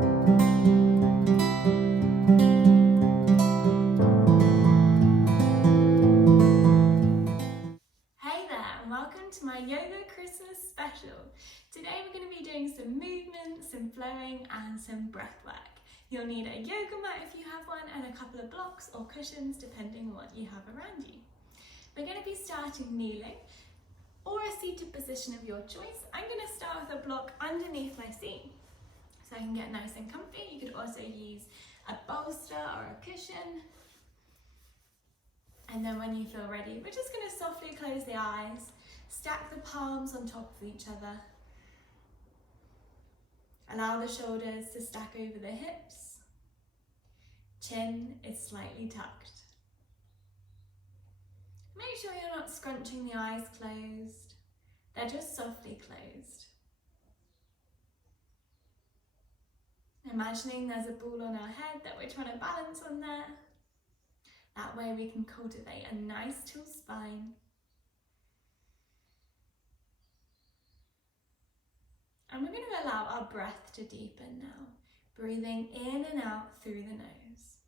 Hey there, and welcome to my Yoga Christmas special. Today we're going to be doing some movement, some flowing and some breath work. You'll need a yoga mat if you have one and a couple of blocks or cushions depending on what you have around you. We're going to be starting kneeling or a seated position of your choice. I'm going to start with a block underneath my seat so I can get nice and comfy. You could also use a bolster or a cushion. And then when you feel ready, we're just going to softly close the eyes, stack the palms on top of each other. Allow the shoulders to stack over the hips. Chin is slightly tucked. Make sure you're not scrunching the eyes closed. They're just softly closed. Imagining there's a ball on our head that we're trying to balance on there. That way we can cultivate a nice tall spine. And we're going to allow our breath to deepen now, breathing in and out through the nose.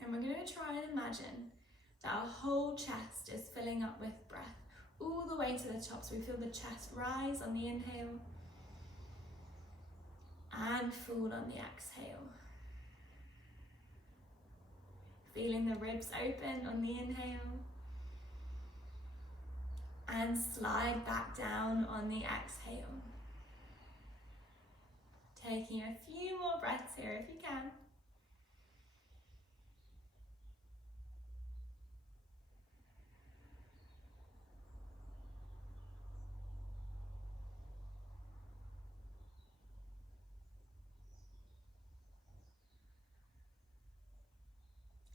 And we're going to try and imagine that our whole chest is filling up with breath all the way to the top, so we feel the chest rise on the inhale and fall on the exhale. Feeling the ribs open on the inhale and slide back down on the exhale. Taking a few more breaths here if you can.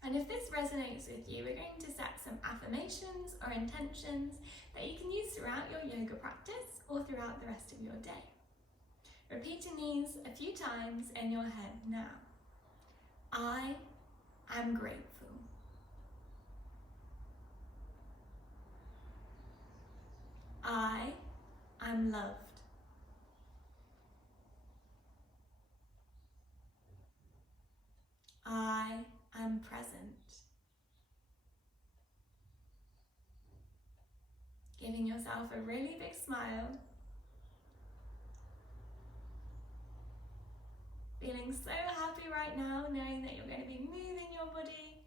And if this resonates with you, we're going to set some affirmations or intentions that you can use throughout your yoga practice or throughout the rest of your day. Repeating these a few times in your head now. I am grateful. I am loved. I am present. Giving yourself a really big smile. Feeling so happy right now, knowing that you're going to be moving your body,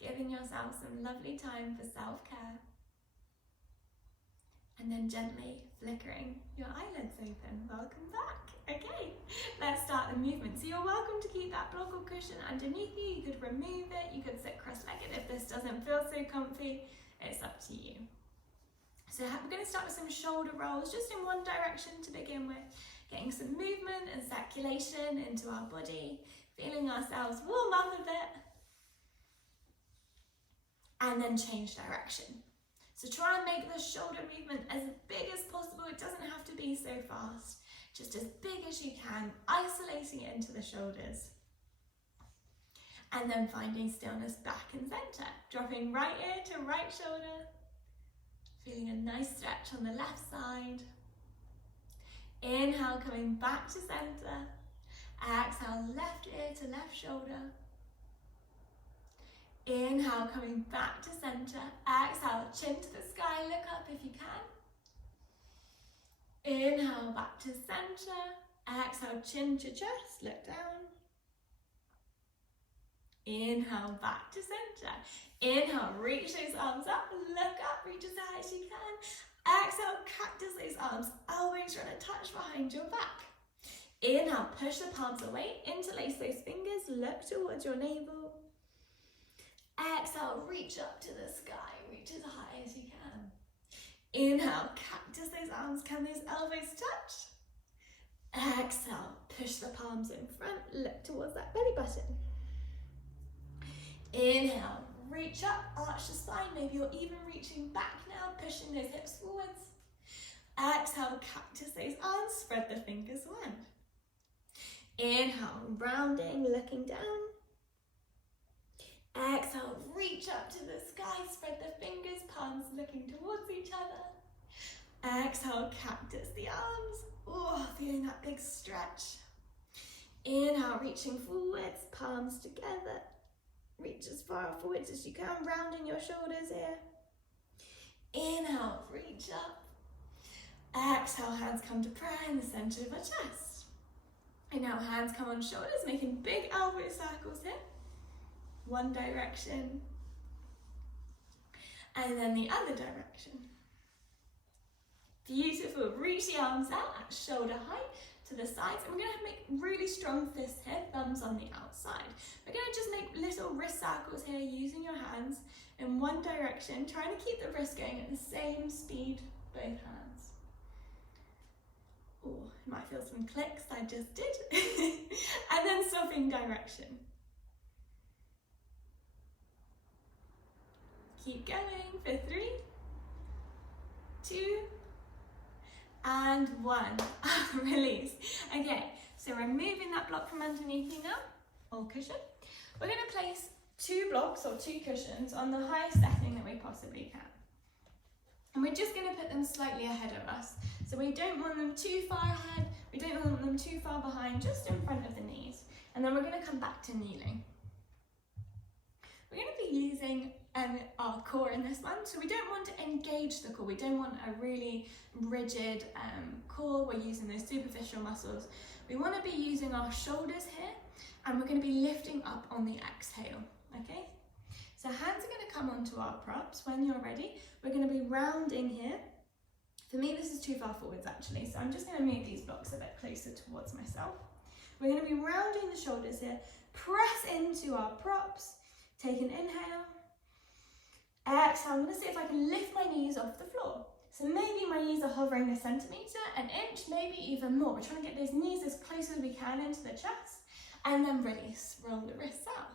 giving yourself some lovely time for self-care. And then gently flickering your eyelids open. Welcome back. Okay, let's start the movement. So you're welcome to keep that block or cushion underneath you. You could remove it. You could sit cross-legged if this doesn't feel so comfy. It's up to you. So we're going to start with some shoulder rolls, just in one direction to begin with. Getting some movement and circulation into our body. Feeling ourselves warm up a bit. And then change direction. So try and make the shoulder movement as big as possible. It doesn't have to be so fast. Just as big as you can, isolating it into the shoulders. And then finding stillness back and center. Dropping right ear to right shoulder. Feeling a nice stretch on the left side. Inhale, coming back to center. Exhale, left ear to left shoulder. Inhale, coming back to center. Exhale, chin to the sky, look up if you can. Inhale, back to center. Exhale, chin to chest, look down. Inhale, back to center. Inhale, reach those arms up, look up, reach as high as you can. Exhale, cactus those arms, elbows trying to touch behind your back. Inhale, push the palms away, interlace those fingers, look towards your navel. Exhale, reach up to the sky, reach as high as you can. Inhale, cactus those arms, can those elbows touch? Exhale, push the palms in front, look towards that belly button. Inhale, reach up, arch the spine, maybe you're even reaching back now, pushing those hips forwards. Exhale, cactus those arms, spread the fingers wide. Inhale, rounding, looking down. Exhale, reach up to the sky, spread the fingers, palms looking towards each other. Exhale, cactus the arms. Oh, feeling that big stretch. Inhale, reaching forwards, palms together. Reach as far forwards as you can, rounding your shoulders here. Inhale, reach up. Exhale, hands come to prayer in the center of our chest. Inhale, hands come on shoulders, making big elbow circles here. One direction. And then the other direction. Beautiful. Reach the arms out at shoulder height to the sides. And we're going to make really strong fists here, thumbs on the outside. We're going to just make little wrist circles here using your hands in one direction, trying to keep the wrist going at the same speed, both hands. Oh, you might feel some clicks, I just did. And then swapping direction. Keep going for 3, 2, and 1. Release. Okay, so removing that block from underneath you now, or cushion. We're going to place 2 blocks or 2 cushions on the highest setting that we possibly can. And we're just going to put them slightly ahead of us. So we don't want them too far ahead, we don't want them too far behind, just in front of the knees. And then we're going to come back to kneeling. We're going to be using our core in this one, so we don't want to engage the core. We don't want a really rigid core. We're using those superficial muscles. We want to be using our shoulders here, and we're going to be lifting up on the exhale, okay? So hands are going to come onto our props. When you're ready, we're going to be rounding here. For me, this is too far forwards actually, so I'm just going to move these blocks a bit closer towards myself. We're going to be rounding the shoulders here, press into our props, take an inhale. Exhale, I'm going to see if I can lift my knees off the floor. So maybe my knees are hovering a centimetre, an inch, maybe even more. We're trying to get those knees as close as we can into the chest, and then release, roll the wrists out.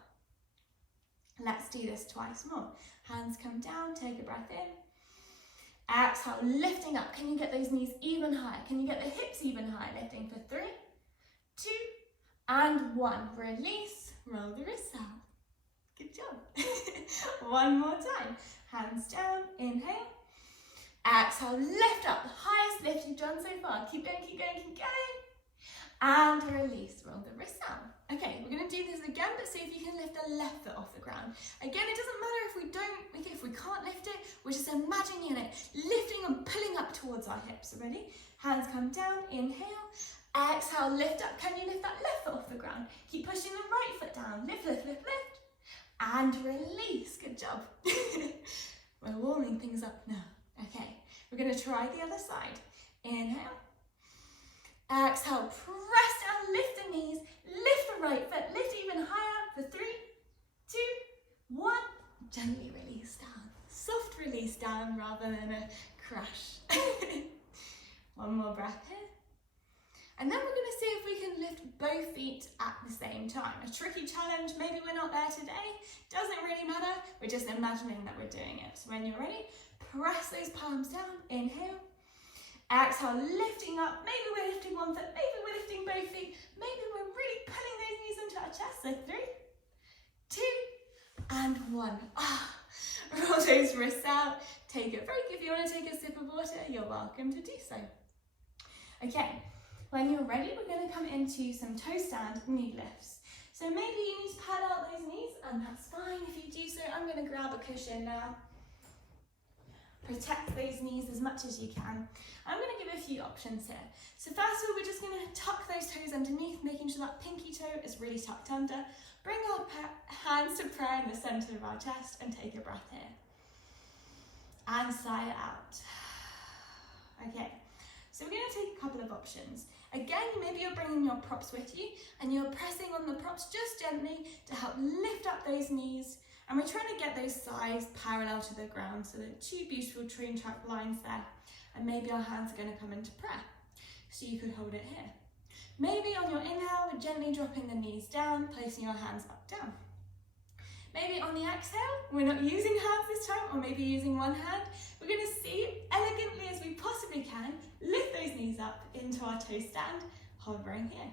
Let's do this twice more. Hands come down, take a breath in. Exhale, lifting up. Can you get those knees even higher? Can you get the hips even higher? Lifting for 3, 2, and 1. Release, roll the wrists out. Good job. One more time. Hands down, inhale. Exhale, lift up. The highest lift you've done so far. Keep going, keep going, keep going. And release, roll the wrists out. Okay, we're going to do this again, but see if you can lift the left foot off the ground. Again, it doesn't matter if we can't lift it, we're just imagining it, lifting and pulling up towards our hips. Ready? Hands come down, inhale. Exhale, lift up. Can you lift that left foot off the ground? Keep pushing the right foot down. Lift, lift, lift, lift. And release. Good job. We're warming things up now. Okay, we're going to try the other side. Inhale. Exhale, press down, lift the knees, lift the right foot, lift even higher for 3, 2, 1. Gently release down. Soft release down rather than a crash. One more breath here. And then we're going to see if we can lift both feet at the same time. A tricky challenge, maybe we're not there today, doesn't really matter, we're just imagining that we're doing it. So when you're ready, press those palms down, inhale. Exhale, lifting up, maybe we're lifting one foot, maybe we're lifting both feet, maybe we're really pulling those knees into our chest. So 3, 2, and 1. Roll those wrists out, take a break. If you want to take a sip of water, you're welcome to do so. Okay. When you're ready, we're going to come into some toe stand knee lifts. So maybe you need to pad out those knees, and that's fine. If you do so, I'm going to grab a cushion now. Protect those knees as much as you can. I'm going to give a few options here. So first of all, we're just going to tuck those toes underneath, making sure that pinky toe is really tucked under. Bring our hands to prayer in the centre of our chest and take a breath here. And sigh it out. Okay. So we're going to take a couple of options. Again, maybe you're bringing your props with you and you're pressing on the props just gently to help lift up those knees. And we're trying to get those thighs parallel to the ground, so the 2 beautiful train track lines there. And maybe our hands are going to come into prayer. So you could hold it here. Maybe on your inhale, we're gently dropping the knees down, placing your hands up down. Maybe on the exhale, we're not using hands this time, or maybe using one hand. We're going to see, elegantly as we possibly can, lift those knees up into our toe stand, hovering here.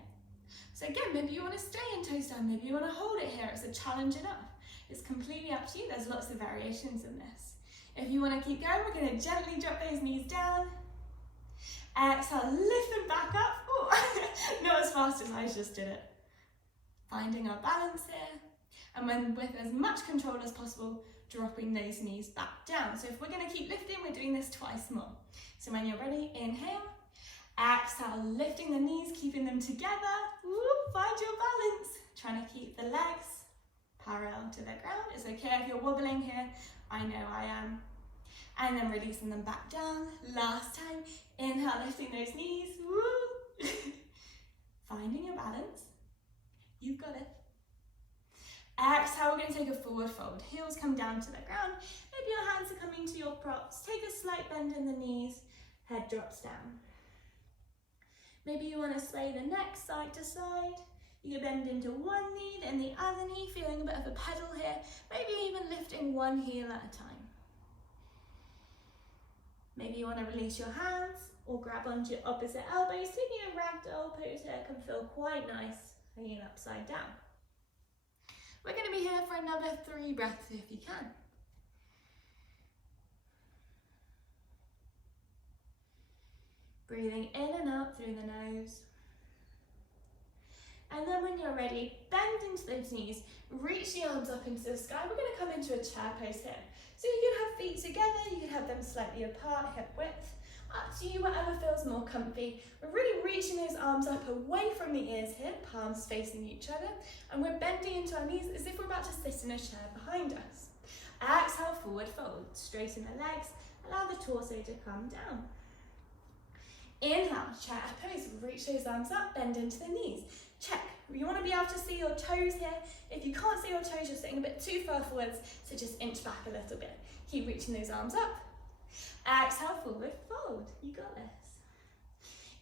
So again, maybe you want to stay in toe stand, maybe you want to hold it here, it's a challenge enough. It's completely up to you. There's lots of variations in this. If you want to keep going, we're going to gently drop those knees down. Exhale, lift them back up. Ooh, not as fast as I just did it. Finding our balance here. And when with as much control as possible, dropping those knees back down. So if we're going to keep lifting, we're doing this twice more. So when you're ready, inhale. Exhale, lifting the knees, keeping them together. Woo, find your balance. Trying to keep the legs parallel to the ground. It's okay if you're wobbling here. I know I am. And then releasing them back down. Last time. Inhale, lifting those knees. Woo. Finding your balance. You've got it. Exhale, we're going to take a forward fold. Heels come down to the ground. Maybe your hands are coming to your props. Take a slight bend in the knees. Head drops down. Maybe you want to sway the neck side to side. You can bend into one knee, then the other knee, feeling a bit of a pedal here. Maybe even lifting one heel at a time. Maybe you want to release your hands or grab onto your opposite elbows. Taking a ragdoll pose here can feel quite nice, hanging upside down. We're going to be here for another 3 breaths if you can. Breathing in and out through the nose. And then when you're ready, bend into those knees, reach the arms up into the sky. We're going to come into a chair pose here. So you can have feet together, you can have them slightly apart, hip width. Up to you, whatever feels more comfy. We're really reaching those arms up away from the ears here, palms facing each other. And we're bending into our knees as if we're about to sit in a chair behind us. Exhale, forward fold. Straighten the legs, allow the torso to come down. Inhale, chair pose. Reach those arms up, bend into the knees. Check. You want to be able to see your toes here. If you can't see your toes, you're sitting a bit too far forwards, so just inch back a little bit. Keep reaching those arms up. Exhale, forward fold. You got this.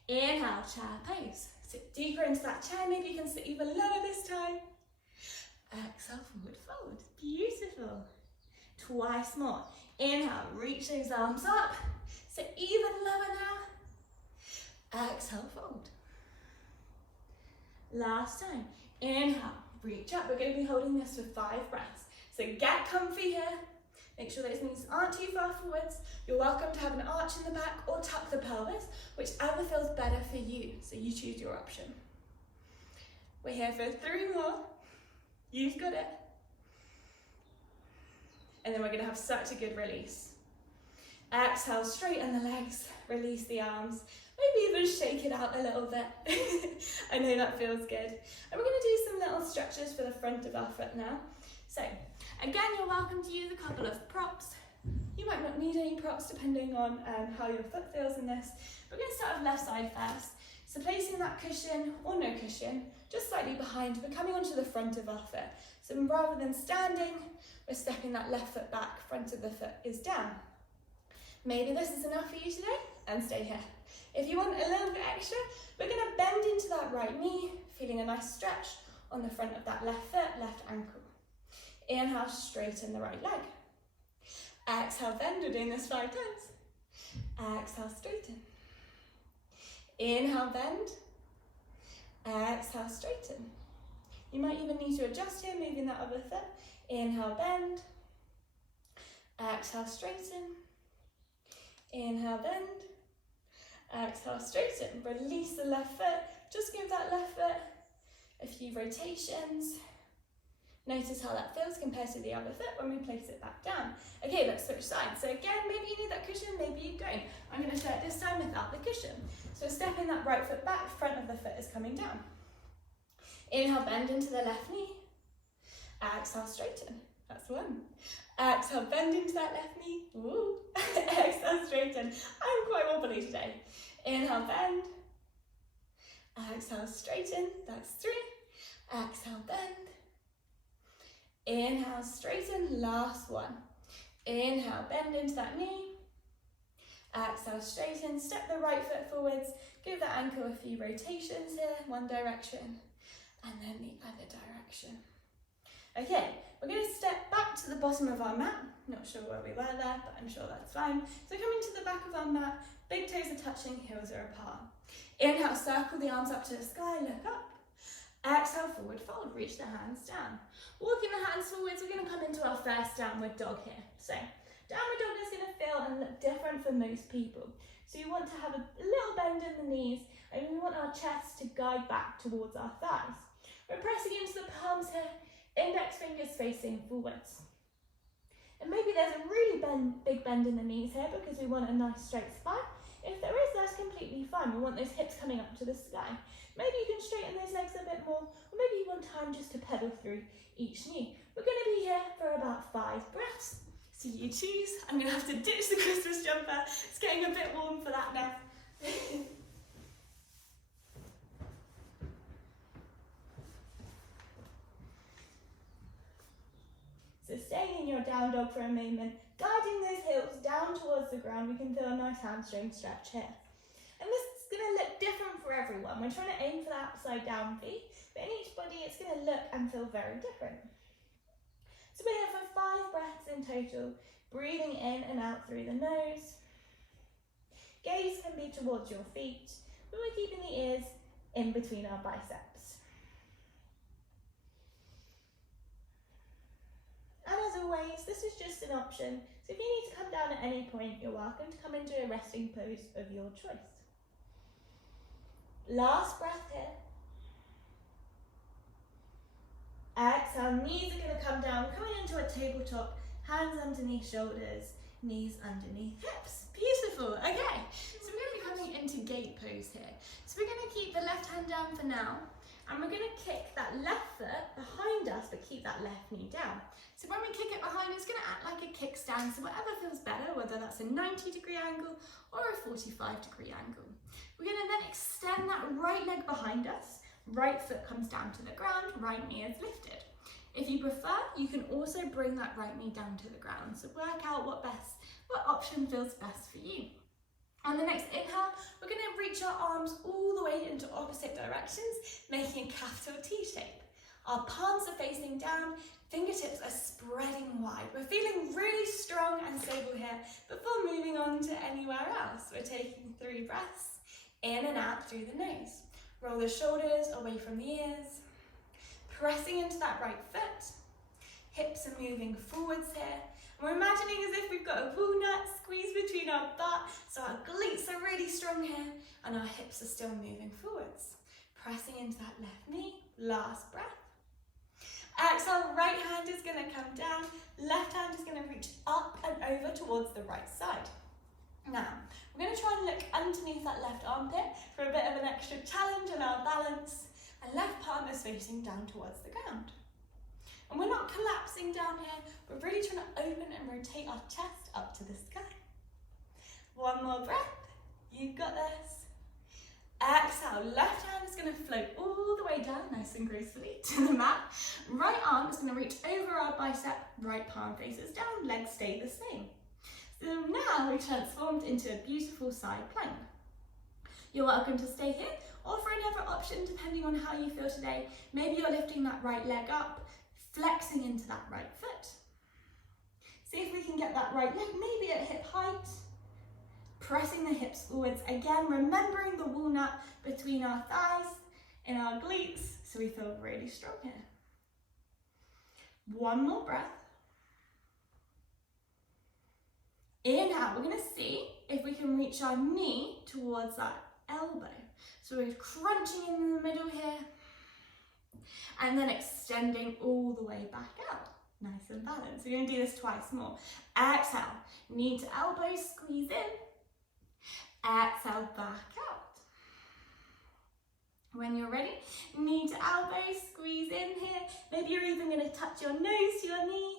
Inhale, chair pose. Sit deeper into that chair. Maybe you can sit even lower this time. Exhale, forward fold. Beautiful. Twice more. Inhale, reach those arms up. Sit even lower now. Exhale, fold. Last time. Inhale, reach up. We're going to be holding this for 5 breaths. So get comfy here. Make sure those knees aren't too far forwards. You're welcome to have an arch in the back or tuck the pelvis, whichever feels better for you. So you choose your option. We're here for 3 more. You've got it. And then we're going to have such a good release. Exhale, straighten the legs, release the arms. Maybe even shake it out a little bit. I know that feels good. And we're going to do some little stretches for the front of our foot now. So, again, you're welcome to use a couple of props. You might not need any props depending on how your foot feels in this. We're going to start with left side first. So placing that cushion or no cushion, just slightly behind, we're coming onto the front of our foot. So rather than standing, we're stepping that left foot back, front of the foot is down. Maybe this is enough for you today, and stay here. If you want a little bit extra, we're going to bend into that right knee, feeling a nice stretch on the front of that left foot, left ankle. Inhale, straighten the right leg. Exhale, bend. We're doing this 5 times. Exhale, straighten. Inhale, bend. Exhale, straighten. You might even need to adjust here, moving that other foot. Inhale, bend. Exhale, straighten. Inhale, bend. Exhale, straighten. Release the left foot. Just give that left foot a few rotations. Notice how that feels compared to the other foot when we place it back down. Okay, let's switch sides. So again, maybe you need that cushion, maybe you don't. I'm going to start this time without the cushion. So stepping that right foot back, front of the foot is coming down. Inhale, bend into the left knee. Exhale, straighten. That's 1. Exhale, bend into that left knee. Woo. Exhale, straighten. I'm quite wobbly today. Inhale, bend. Exhale, straighten. That's 3. Exhale, bend. Inhale, straighten. Last 1. Inhale, bend into that knee. Exhale, straighten. Step the right foot forwards. Give the ankle a few rotations here. One direction and then the other direction. Okay, we're going to step back to the bottom of our mat. Not sure where we were there, but I'm sure that's fine. So coming to the back of our mat, big toes are touching, heels are apart. Inhale, circle the arms up to the sky, look up. Exhale, forward fold, reach the hands down. Walking the hands forwards, we're going to come into our first downward dog here. So, downward dog is going to feel and look different for most people. So you want to have a little bend in the knees, and we want our chest to guide back towards our thighs. We're pressing into the palms here, index fingers facing forwards. And maybe there's a really big bend in the knees here because we want a nice straight spine. If there is, that's completely fine. We want those hips coming up to the sky. Maybe you can straighten those legs a bit more, or maybe you want time just to pedal through each knee. We're going to be here for about 5 breaths. So you choose. I'm going to have to ditch the Christmas jumper. It's getting a bit warm for that now. So staying in your down dog for a moment, guiding those heels down towards the ground, we can feel a nice hamstring stretch here. And this is going to look different for everyone. We're trying to aim for the upside down V, but in each body it's going to look and feel very different. So we're here for 5 breaths in total, breathing in and out through the nose. Gaze can be towards your feet, but we're keeping the ears in between our biceps. And as always, this is just an option, so if you need to come down at any point, you're welcome to come into a resting pose of your choice. Last breath here. Exhale, knees are going to come down, coming into a tabletop, hands underneath shoulders, knees underneath hips. Beautiful. Okay, so we're going to be coming into Gait Pose here. So we're going to keep the left hand down for now, and we're going to kick that left foot behind us, but keep that left knee down. So when we kick it behind, it's going to act like a kickstand, so whatever feels better, whether that's a 90-degree angle or a 45-degree angle. We're going to then extend that right leg behind us, right foot comes down to the ground, right knee is lifted. If you prefer, you can also bring that right knee down to the ground, so work out what option feels best for you. On the next inhale, we're going to reach our arms all the way into opposite directions, making a capital T shape. Our palms are facing down, fingertips are spreading wide. We're feeling really strong and stable here. Before moving on to anywhere else, we're taking 3 breaths in and out through the nose. Roll the shoulders away from the ears, pressing into that right foot. Hips are moving forwards here. And we're imagining as if we've got a walnut squeezed between our butt, so our glutes are really strong here, and our hips are still moving forwards. Pressing into that left knee, last breath. Exhale, right hand is going to come down, left hand is going to reach up and over towards the right side. Now, we're going to try and look underneath that left armpit for a bit of an extra challenge in our balance, and left palm is facing down towards the ground. And we're not collapsing down here, we're really trying to open and rotate our chest up to the sky. 1 more breath, you've got this. Exhale, left hand is going to float all the way down nice and gracefully to the mat. Right arm is going to reach over our bicep, right palm faces down, legs stay the same. So now we've transformed into a beautiful side plank. You're welcome to stay here or for another option depending on how you feel today. Maybe you're lifting that right leg up, flexing into that right foot. See if we can get that right leg maybe at hip height. Pressing the hips forwards, again remembering the walnut between our thighs and our glutes so we feel really strong here. 1 more breath. Inhale, we're going to see if we can reach our knee towards that elbow. So we're crunching in the middle here and then extending all the way back out. Nice and balanced. We're going to do this twice more. Exhale, knee to elbow, squeeze in. Exhale, back out. When you're ready, knee to elbow, squeeze in here. Maybe you're even going to touch your nose to your knee.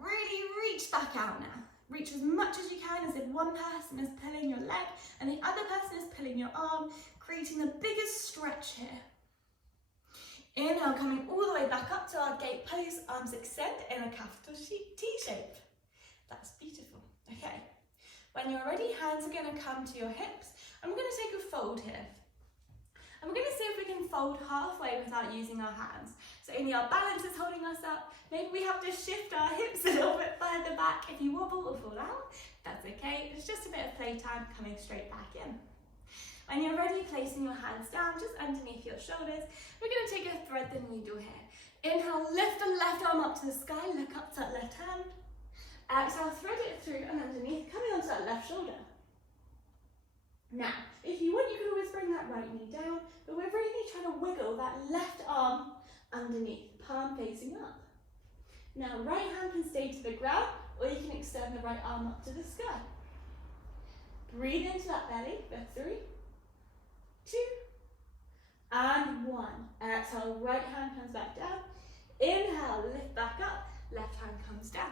Really reach back out now. Reach as much as you can as if one person is pulling your leg and the other person is pulling your arm, creating the biggest stretch here. Inhale, coming all the way back up to our Gait Pose, arms extend in a capital T shape. That's beautiful. Okay. When you're ready, hands are going to come to your hips. And we're going to take a fold here. And we're going to see if we can fold halfway without using our hands. So only our balance is holding us up. Maybe we have to shift our hips a little bit further back. If you wobble or fall out, that's okay. It's just a bit of playtime coming straight back in. When you're ready, placing your hands down just underneath your shoulders, we're going to take a thread the needle here. Inhale, lift the left arm up to the sky, look up to that left hand. Exhale, thread it through and underneath, coming onto that left shoulder. Now, if you want, you can always bring that right knee down, but we're really trying to wiggle that left arm underneath, palm facing up. Now, right hand can stay to the ground, or you can extend the right arm up to the sky. Breathe into that belly for 3, 2, and 1. Exhale, right hand comes back down. Inhale, lift back up, left hand comes down.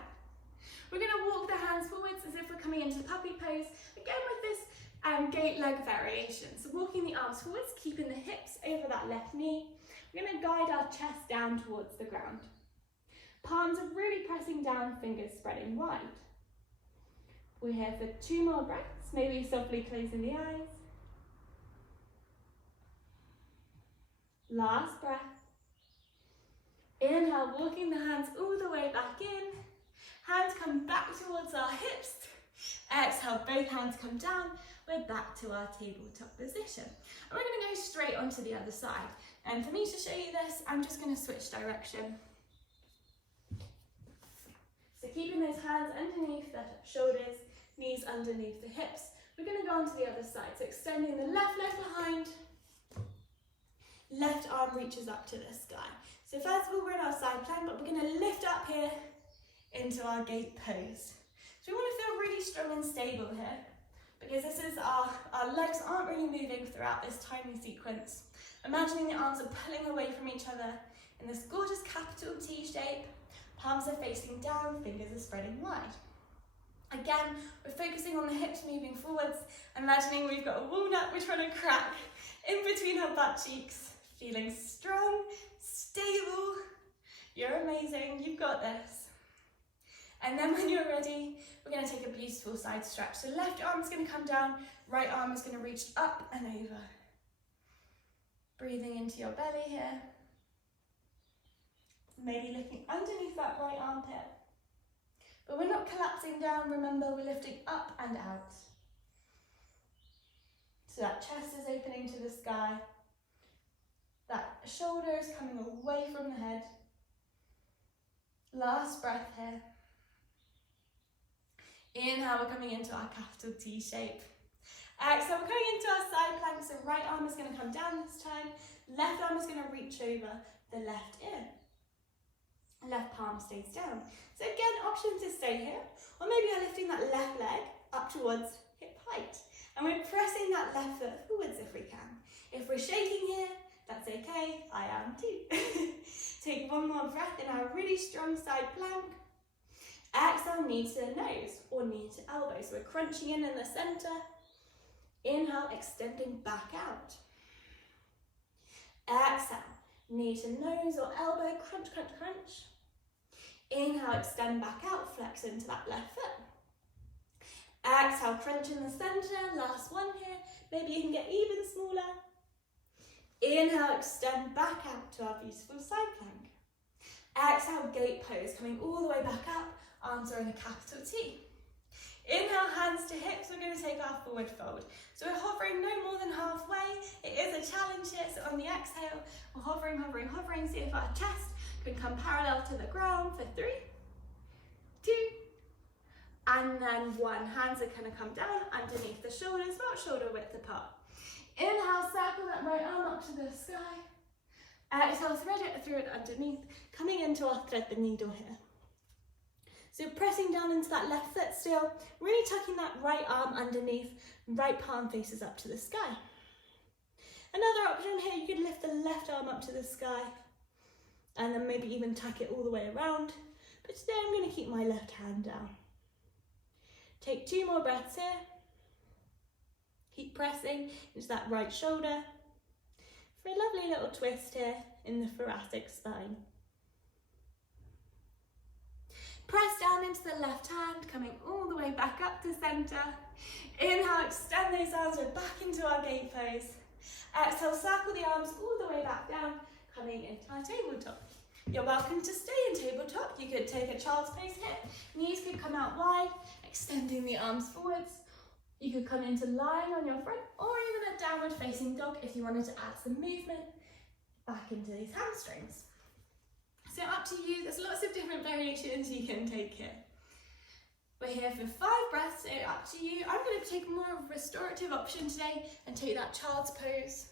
We're going to walk the hands forwards as if we're coming into puppy pose, again with this gait leg variation. So walking the arms forwards, keeping the hips over that left knee. We're going to guide our chest down towards the ground. Palms are really pressing down, fingers spreading wide. We're here for 2 more breaths, maybe softly closing the eyes. Last breath. Inhale, walking the hands all the way back in. Hands come back towards our hips. Exhale, both hands come down. We're back to our tabletop position. And we're going to go straight onto the other side. And for me to show you this, I'm just going to switch direction. So keeping those hands underneath the shoulders, knees underneath the hips. We're going to go onto the other side. So extending the left leg behind. Left arm reaches up to the sky. So first of all, we're in our side plank, but we're going to lift up here into our gait pose. So we want to feel really strong and stable here, because this is our legs aren't really moving throughout this tiny sequence. Imagining the arms are pulling away from each other in this gorgeous capital T shape. Palms are facing down, fingers are spreading wide. Again, we're focusing on the hips moving forwards, imagining we've got a walnut we're trying to crack in between our butt cheeks. Feeling strong, stable. You're amazing, you've got this. And then when you're ready, we're going to take a beautiful side stretch. So left arm is going to come down, right arm is going to reach up and over. Breathing into your belly here. Maybe looking underneath that right armpit. But we're not collapsing down, remember, we're lifting up and out. So that chest is opening to the sky. That shoulder is coming away from the head. Last breath here. Inhale, we're coming into our capital T shape. Exhale, we're coming into our side plank, so right arm is going to come down this time. Left arm is going to reach over the left ear. Left palm stays down. So again, option to stay here, or maybe you're lifting that left leg up towards hip height. And we're pressing that left foot forwards if we can. If we're shaking here, that's okay, I am too. Take 1 more breath in our really strong side plank. Exhale, knee to the nose or knee to elbow. So we're crunching in the center. Inhale, extending back out. Exhale, knee to nose or elbow, crunch, crunch, crunch. Inhale, extend back out, flex into that left foot. Exhale, crunch in the center. Last one here. Maybe you can get even smaller. Inhale, extend back out to our beautiful side plank. Exhale, gait pose, coming all the way back up. Arms are in a capital T. Inhale, hands to hips, we're going to take our forward fold. So we're hovering no more than halfway. It is a challenge here, so on the exhale, we're hovering, hovering, hovering. See if our chest can come parallel to the ground for 3, 2, and then 1. Hands are going to come down underneath the shoulders, about shoulder width apart. Inhale, circle that right arm up to the sky. Exhale, thread it through and underneath, coming into our thread the needle here. So pressing down into that left foot still, really tucking that right arm underneath, right palm faces up to the sky. Another option here, you could lift the left arm up to the sky and then maybe even tuck it all the way around. But today I'm going to keep my left hand down. Take 2 more breaths here. Keep pressing into that right shoulder for a lovely little twist here in the thoracic spine. Press down into the left hand, coming all the way back up to center. Inhale, extend those arms, we're back into our gait pose. Exhale, circle the arms all the way back down, coming into our tabletop. You're welcome to stay in tabletop. You could take a child's pose here. Knees could come out wide, extending the arms forwards. You could come into lying on your front or even downward facing dog if you wanted to add some movement back into these hamstrings. So up to you, there's lots of different variations you can take here. We're here for 5 breaths, so up to you. I'm going to take more of a restorative option today and take that child's pose.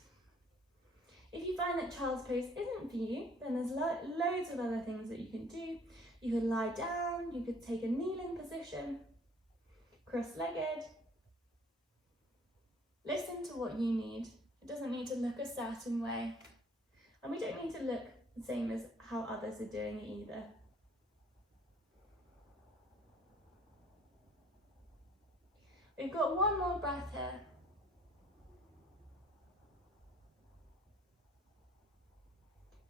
If you find that child's pose isn't for you, then there's loads of other things that you can do. You could lie down, you could take a kneeling position, cross-legged. Listen to what you need. It doesn't need to look a certain way. And we don't need to look the same as how others are doing it either. We've got one more breath here.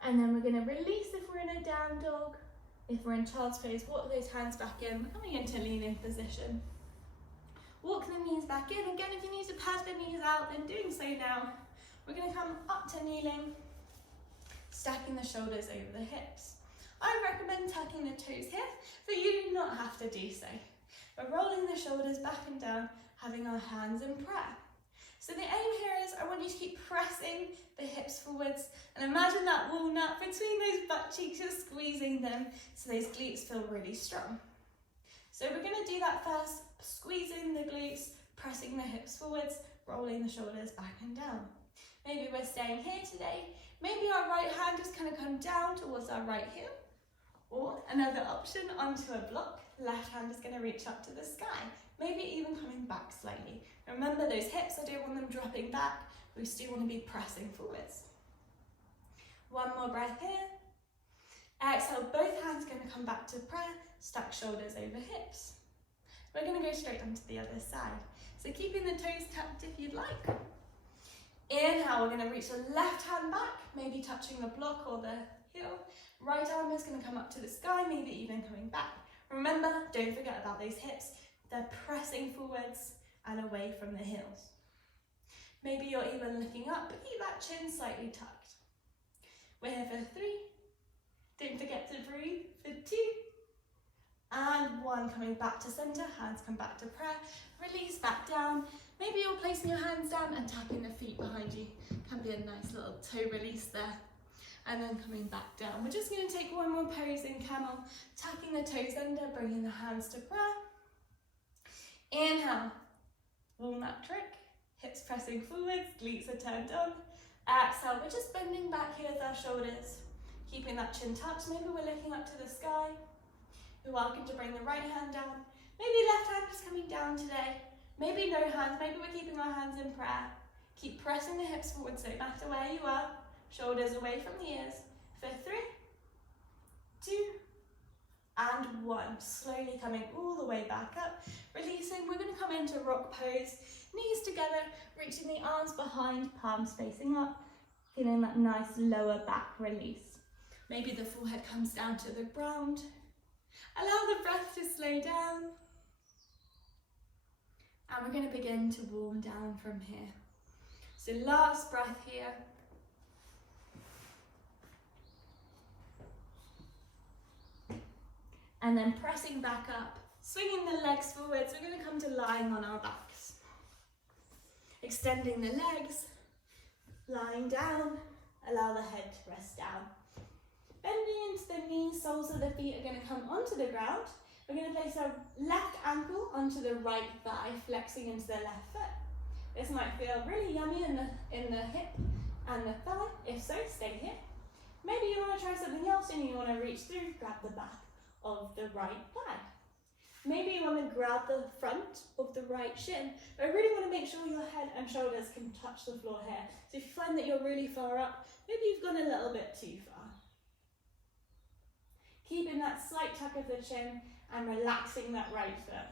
And then we're going to release if we're in a down dog. If we're in child's pose, walk those hands back in. We're coming into leaning position. Walk the knees back in. Again, if you need to pad the knees out, then doing so now. We're going to come up to kneeling, stacking the shoulders over the hips. I recommend tucking the toes here, but you do not have to do so. We're rolling the shoulders back and down, having our hands in prayer. So the aim here is I want you to keep pressing the hips forwards and imagine that walnut between those butt cheeks, you're squeezing them so those glutes feel really strong. So we're going to do that first, squeezing the glutes, pressing the hips forwards, rolling the shoulders back and down. Maybe we're staying here today. Maybe our right hand is going to come down towards our right heel. Or another option, onto a block. Left hand is going to reach up to the sky. Maybe even coming back slightly. Remember those hips, I don't want them dropping back. We still want to be pressing forwards. One more breath here. Exhale, both hands going to come back to prayer. Stack shoulders over hips. We're going to go straight onto the other side. So keeping the toes tucked if you'd like. Inhale, we're going to reach the left hand back, maybe touching the block or the heel. Right arm is going to come up to the sky, maybe even coming back. Remember, don't forget about those hips. They're pressing forwards and away from the heels. Maybe you're even looking up, but keep that chin slightly tucked. We're here for 3. Don't forget to breathe for 2. And 1, coming back to center, hands come back to prayer. Release back down. Maybe you're placing your hands down and tapping the feet behind you. Can be a nice little toe release there. And then coming back down. We're just going to take one more pose in camel, tucking the toes under, bringing the hands to prayer. Inhale, walnut trick, hips pressing forwards, glutes are turned on. Exhale, we're just bending back here with our shoulders, keeping that chin tucked. Maybe we're looking up to the sky. You're welcome to bring the right hand down. Maybe left hand is coming down today. Maybe no hands, maybe we're keeping our hands in prayer. Keep pressing the hips forward, so no matter where you are, shoulders away from the ears. For 3, 2, and 1. Slowly coming all the way back up. Releasing, we're going to come into rock pose. Knees together, reaching the arms behind, palms facing up. Feeling that nice lower back release. Maybe the forehead comes down to the ground. Allow the breath to slow down. And we're going to begin to warm down from here. So last breath here. And then pressing back up, swinging the legs forwards, we're going to come to lying on our backs. Extending the legs, lying down, allow the head to rest down. Bending into the knees, soles of the feet are going to come onto the ground. We're going to place our left ankle onto the right thigh, flexing into the left foot. This might feel really yummy in the hip and the thigh. If so, stay here. Maybe you want to try something else and you want to reach through, grab the back of the right thigh. Maybe you want to grab the front of the right shin, but I really want to make sure your head and shoulders can touch the floor here. So if you find that you're really far up, maybe you've gone a little bit too far. Keeping that slight tuck of the chin and relaxing that right foot.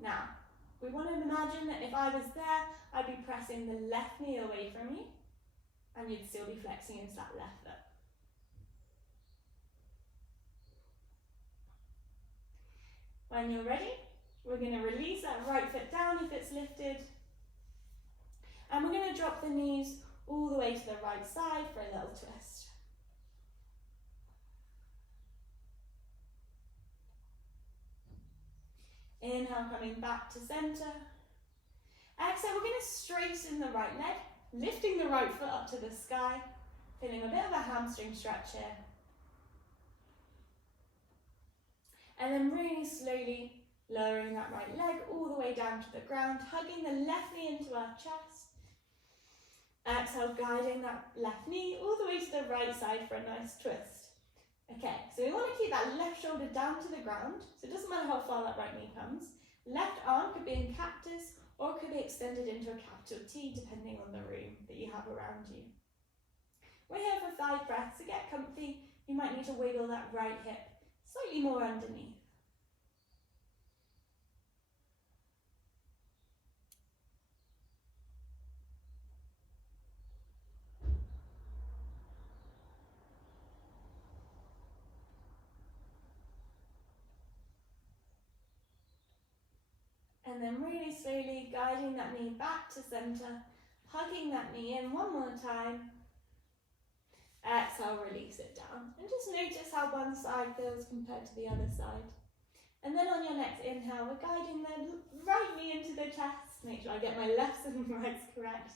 Now, we want to imagine that if I was there, I'd be pressing the left knee away from you, and you'd still be flexing into that left foot. When you're ready, we're going to release that right foot down if it's lifted, and we're going to drop the knees all the way to the right side for a little twist. Inhale, coming back to center. Exhale, we're going to straighten the right leg, lifting the right foot up to the sky, feeling a bit of a hamstring stretch here. And then really slowly lowering that right leg all the way down to the ground, hugging the left knee into our chest. Exhale, guiding that left knee all the way to the right side for a nice twist. Okay, so we want to keep that left shoulder down to the ground, so it doesn't matter how far that right knee comes. Left arm could be in cactus or it could be extended into a capital T depending on the room that you have around you. We're here for 5 breaths, so get comfy. You might need to wiggle that right hip slightly more underneath. And then really slowly guiding that knee back to center, hugging that knee in one more time. Exhale, release it down. And just notice how one side feels compared to the other side. And then on your next inhale, we're guiding the right knee into the chest. Make sure I get my lefts and rights correct.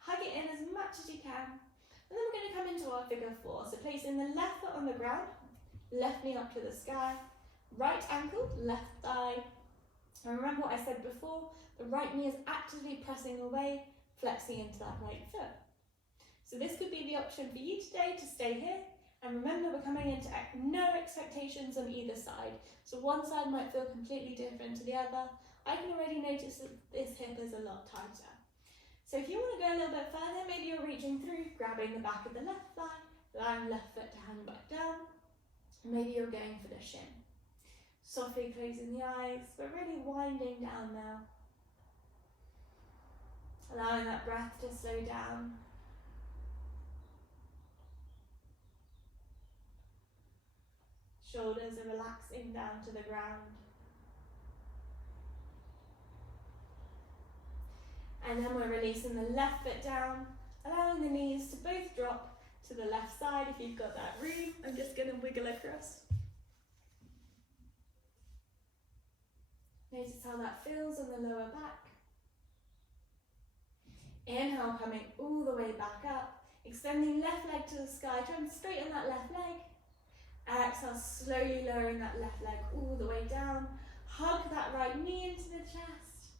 Hug it in as much as you can. And then we're going to come into our figure 4. So placing the left foot on the ground, left knee up to the sky, right ankle, left thigh. And remember what I said before, the right knee is actively pressing away, flexing into that right foot. So this could be the option for you today to stay here. And remember, we're coming into no expectations on either side. So one side might feel completely different to the other. I can already notice that this hip is a lot tighter. So if you want to go a little bit further, maybe you're reaching through, grabbing the back of the left thigh, allowing left foot to hang back down. Maybe you're going for the shin. Softly closing the eyes, but really winding down now. Allowing that breath to slow down. Shoulders are relaxing down to the ground. And then we're releasing the left foot down, allowing the knees to both drop to the left side if you've got that room. I'm just going to wiggle across. Notice how that feels on the lower back. Inhale, coming all the way back up, extending left leg to the sky, try and straighten that left leg. Exhale, slowly lowering that left leg all the way down. Hug that right knee into the chest.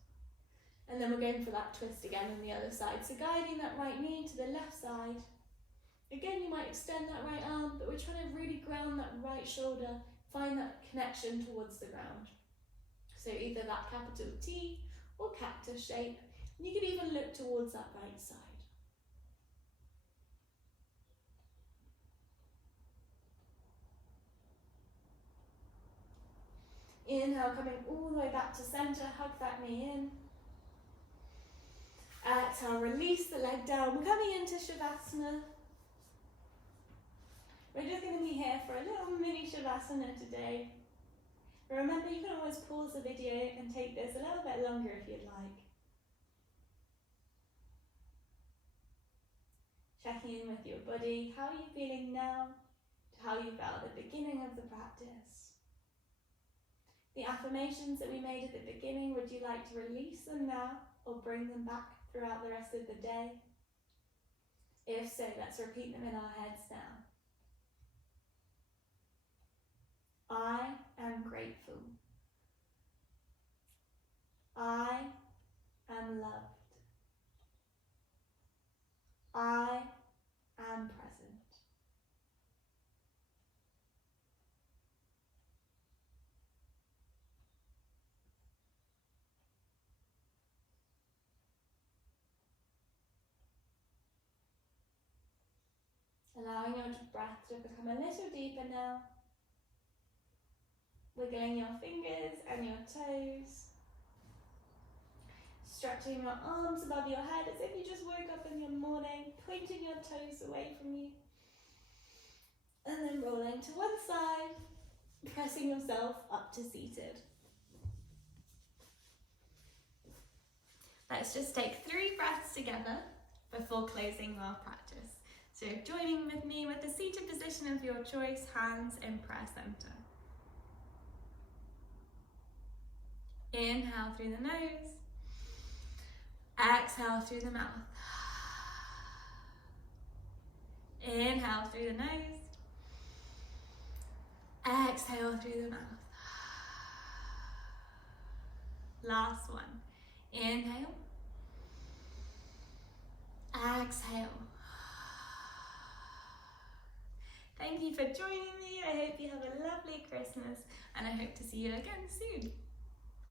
And then we're going for that twist again on the other side. So guiding that right knee to the left side. Again, you might extend that right arm, but we're trying to really ground that right shoulder, find that connection towards the ground. So either that capital T or cactus shape. And you could even look towards that right side. Inhale, coming all the way back to center, hug that knee in. Exhale, release the leg down. We're coming into Shavasana. We're just going to be here for a little mini Shavasana today. Remember, you can always pause the video and take this a little bit longer if you'd like. Checking in with your body. How are you feeling now to how you felt at the beginning of the practice? The affirmations that we made at the beginning, would you like to release them now or bring them back throughout the rest of the day? If so, let's repeat them in our heads now. I am grateful. I am loved. I am present. Allowing your breath to become a little deeper now. Wiggling your fingers and your toes. Stretching your arms above your head as if you just woke up in the morning, pointing your toes away from you. And then rolling to one side, pressing yourself up to seated. Let's just take 3 breaths together before closing our practice. So joining with me with the seated position of your choice, hands in prayer center. Inhale through the nose. Exhale through the mouth. Inhale through the nose. Exhale through the mouth. Last one. Inhale. Exhale. Thank you for joining me. I hope you have a lovely Christmas and I hope to see you again soon.